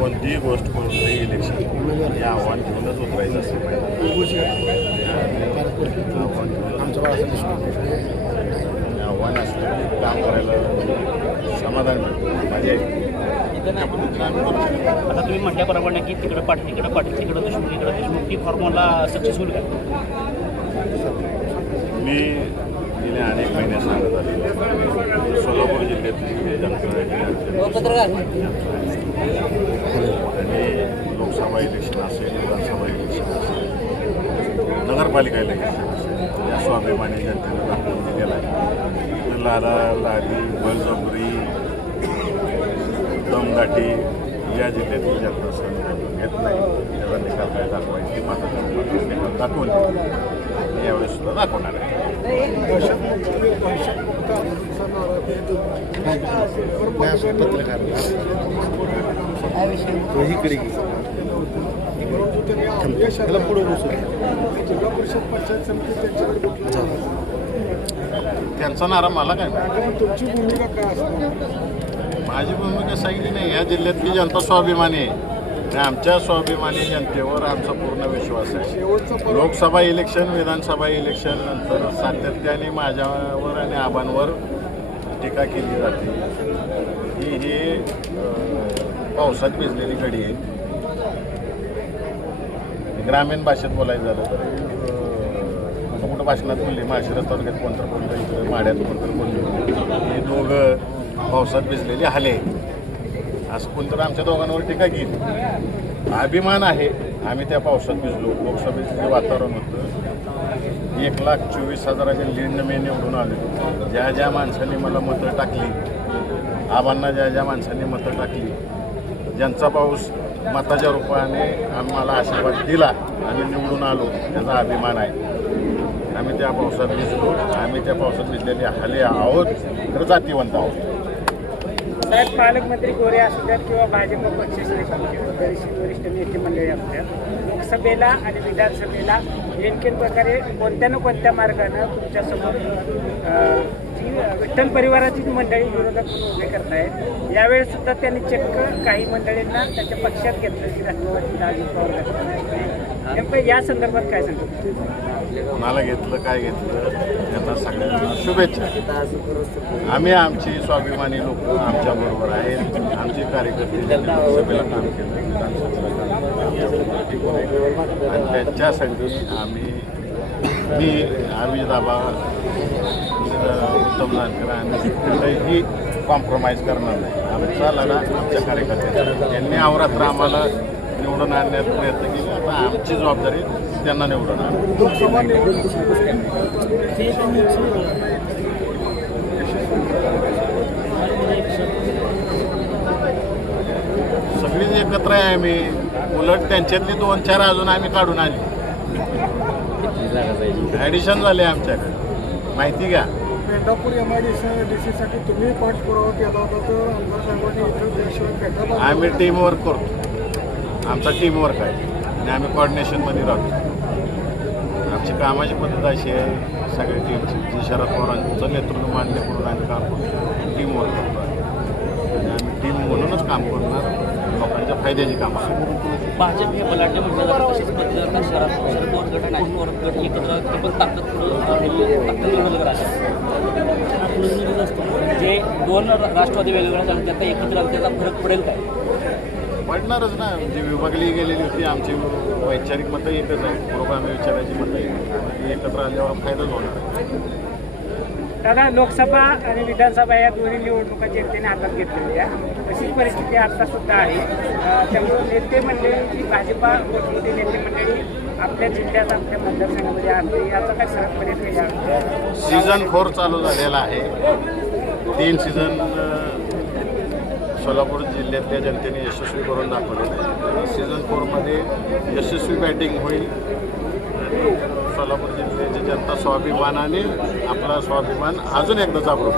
कोणतीही गोष्ट कोणतंही इलेक्शन हे आव्हान घेऊनच उतरायचं असं आव्हान असलं काम करायला समाधान मिळतं माझे आता तुम्ही म्हटल्याप्रमाणे की तिकडं पाटील तिकडं देशमुख ती फॉर्म्युला सक्सेसफुल का? मी गेल्या अनेक महिने सांगत आले सोलापूर जिल्ह्यातली आणि लोकसभा इलेक्शन असेल विधानसभा इलेक्शन असेल नगरपालिका इलेक्शन असेल या स्वाभिमानी जनतेनं दाखवून दिलेला आहे लाला लाडी बळजबरी दमदाटी या जिल्ह्यातील जनता सण घेत नाही त्याचा निकाल काय दाखवायची मात्र निकाल दाखवून यावेळेस सुद्धा दाखवणार आहे. त्यांचा नारा मला काय तुमची भूमिका काय असणार? माझी भूमिका सांगितली नाही. या जिल्ह्यातली जनता स्वाभिमानी आहे आणि आमच्या स्वाभिमानी जनतेवर आमचा पूर्ण विश्वास आहे. लोकसभा इलेक्शन विधानसभा इलेक्शन नंतर सातत्याने माझ्यावर आणि आबांवर टीका केली जाते ही पावसात भिजलेली घडी आहे. ग्रामीण भाषेत बोलायचं झालं तर मोठं भाषणात बोलली माळशिरस तालुक्यात कोणतं इकडे माड्यात कोणतं बोलले हे दोघं पावसात भिजलेले हले असं कोणतं आमच्या दोघांवर टीका केली. अभिमान आहे आम्ही त्या पावसात भिजलो. लोकसभेचं जे वातावरण होतं 1,24,000च्या लीडनं मी निवडून आलो. ज्या ज्या माणसांनी मला मतं टाकली आबांना ज्या माणसांनी मतं टाकली ज्यांचा पाऊस मताच्या रूपाने आम्हाला आशीर्वाद दिला आम्ही निवडून आलो त्याचा अभिमान आहे. आम्ही त्या पावसात भिजलो आम्ही त्या पावसात भिजलेले हले आहोत तर जातीवंत आहोत. साहेब पालकमंत्री गोरे असू द्यात किंवा भाजप पक्षश्रेष्ठ वरिष्ठ नेते मंडळी असू द्यात लोकसभेला आणि विधानसभेला नेमक्या प्रकारे कोणत्या ना कोणत्या मार्गानं तुमच्यासमोर जी विठ्ठल परिवाराची मंडळी विरोधक उभे करतायत. यावेळेस सुद्धा त्यांनी चक्क काही मंडळींना त्यांच्या पक्षात घेतलं की राष्ट्रवादीला अजित पवार नेमकं या संदर्भात काय सांगतो? कोणाला घेतलं काय घेतलं त्यांना सगळ्यांना शुभेच्छा. आम्ही आमची स्वाभिमानी लोक आमच्याबरोबर आहेत. आमचे कार्यकर्ते सभेला काम केलं आणि त्यांच्यासाठी मी आम्ही दाबा उत्तम जानकर आणि कुठेही कॉम्प्रोमाइज करणार नाही. आमचा लढा आमच्या कार्यकर्त्यांचा त्यांनी अवरात्र आम्हाला निवडून आणण्याचा प्रयत्न केला. आता आमची जबाबदारी त्यांना निवडून आणणं. सगळीच एकत्र आहे आम्ही. उलट त्यांच्यातली 2-4 अजून आम्ही काढून आली ॲडिशन झाले आमच्याकडे माहिती घ्या. पेंढापूर MIDC तुम्ही पाठपुरावा केला होता तर आमदार साहेबांनी इतर त्याशिवाय आम्ही टीमवर्क करतो. आमचा टीमवर्क आहे आणि आम्ही कॉर्डिनेशनमध्ये राहतो. आमची कामाची पद्धत अशी आहे सगळ्या टीमची जी शरद पवारांचं नेतृत्व मान्य करून आम्ही काम करतो टीमवर्क करतो आणि आम्ही टीम म्हणूनच काम करणार लोकांच्या फायद्याची कामं. भाजप हे बलाढ्य म्हटलं जातं तसेच बदलता शरद पवार गट आणि अजित पवार गट एकत्र ते पण ताकद जे 2 राष्ट्रवादी वेगवेगळ्या झाल्या त्याचा एकत्र आलं त्याचा फरक पडेल काय? पडणारच ना. जी विभागली गेलेली होती आमची वैचारिक मतं एकच आहे. पुरोगामी विचारायची मतं एकत्र आल्यावर फायदाच होणार आहे. दादा लोकसभा आणि विधानसभा या दोन्ही निवडणुका जनतेने हातात घेतलेल्या अशीच परिस्थिती आता सुद्धा आहे. त्यामुळे नेते मंडळी भाजपा मोठमोठे नेते मंडळी आपल्या जिल्ह्यात आपल्या मतदारसंघामध्ये आणते याचा काय सरळ पर्याय? सीझन 4 चालू झालेला आहे. 3 सीझन सोलापूर जिल्ह्यातल्या जनतेने यशस्वी करून दाखवलेलं आहे. सीझन 4मध्ये यशस्वी बॅटिंग होईल. सोलापूर जिल्ह्याची जनता स्वाभिमानाने आपला स्वाभिमान अजून एकदा जागृत